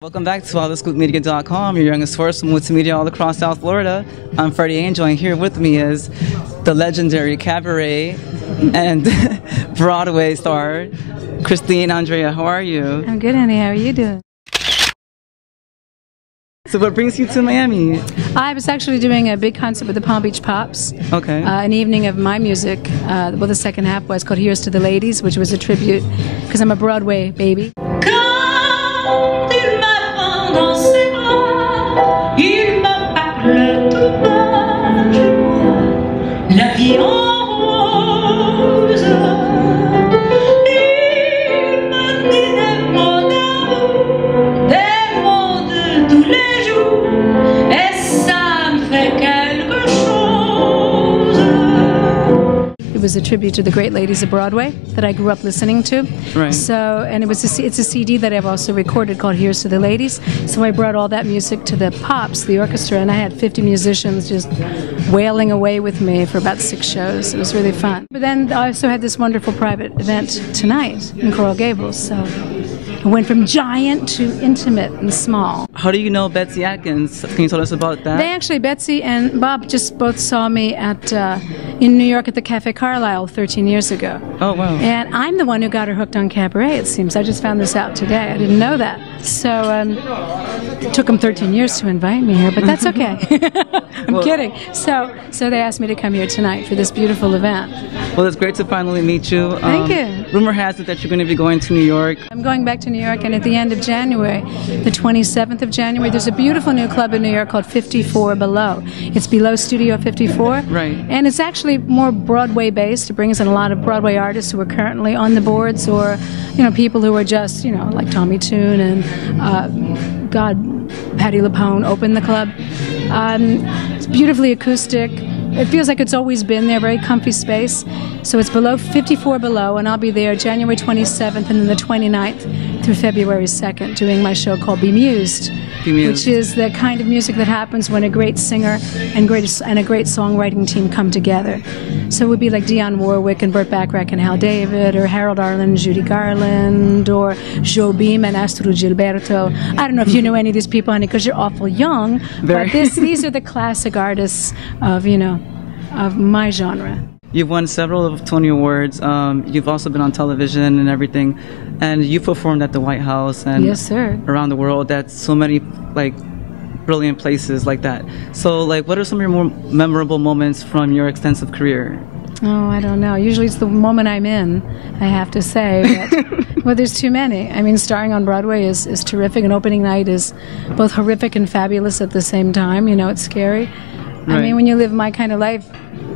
Welcome back to allthescoopmedia.com, your youngest source for multimedia all across South Florida. I'm Freddie Angel, and here with me is the legendary cabaret and Broadway star, Christine Andrea. How are you? I'm good, honey. How are you doing? So what brings you to Miami? I was actually doing a big concert with the Palm Beach Pops. Okay. An evening of my music. Well, the second half was called Here's to the Ladies, which was a tribute, because I'm a Broadway baby. Quand il m'a pris dans ses bras, il m'a parlé tout bas, je vois la vie en rose. Il m'a dit des mots d'amour, des mots de tous les jours, et ça me fait quelque chose. It was a tribute to the great ladies of Broadway that I grew up listening to. Right. So, and it's a CD that I've also recorded called Here's to the Ladies. So I brought all that music to the Pops, the orchestra, and I had 50 musicians just wailing away with me for about 6 shows. It was really fun. But then I also had this wonderful private event tonight in Coral Gables. So it went from giant to intimate and small. How do you know Betsy Atkins? Can you tell us about that? They actually, Betsy and Bob just both saw me at in New York at the Cafe Carlisle 13 years ago. Oh, wow. And I'm the one who got her hooked on cabaret, it seems. I just found this out today. I didn't know that. So it took them 13 years to invite me here, but that's okay. I'm kidding. So they asked me to come here tonight for this beautiful event. Well, it's great to finally meet you. Thank you. Rumor has it that you're going to be going to New York. I'm going back to New York, and at the end of January, the 27th of January, there's a beautiful new club in New York called 54 Below. It's below Studio 54. Right. And it's actually more Broadway-based. It brings in a lot of Broadway artists who are currently on the boards, or, people who are just, like Tommy Tune and, Patti LuPone opened the club. It's beautifully acoustic. It feels like it's always been there, very comfy space. So it's below 54 Below, and I'll be there January 27th and then the 29th through February 2nd doing my show called Bemused, which is the kind of music that happens when a great singer and a great songwriting team come together. So it would be like Dionne Warwick and Burt Bacharach and Hal David, or Harold Arlen and Judy Garland, or Jobim and Astrud Gilberto. I don't know if you know any of these people, honey, because you're awful young, but these are the classic artists of my genre. You've won several of Tony Awards. You've also been on television and everything, and you performed at the White House and yes, sir, around the world. That's so many brilliant places like that. So what are some of your more memorable moments from your extensive career? Oh, I don't know. Usually it's the moment I'm in, I have to say. But, well, there's too many. I mean, starring on Broadway is terrific, and opening night is both horrific and fabulous at the same time. It's scary. Right. I mean, when you live my kind of life,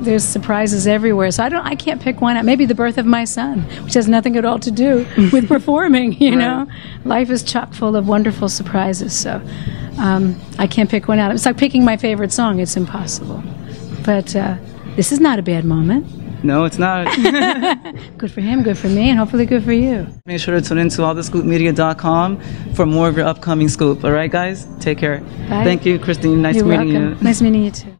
there's surprises everywhere. So I can't pick one out. Maybe the birth of my son, which has nothing at all to do with performing, know. Life is chock full of wonderful surprises. So I can't pick one out. It's like picking my favorite song. It's impossible. But this is not a bad moment. No, it's not. Good for him, good for me, and hopefully good for you. Make sure to tune into allthescoopmedia.com for more of your upcoming scoop. All right, guys? Take care. Bye. Thank you, Christine. Nice You're meeting welcome. you. Nice meeting you, too.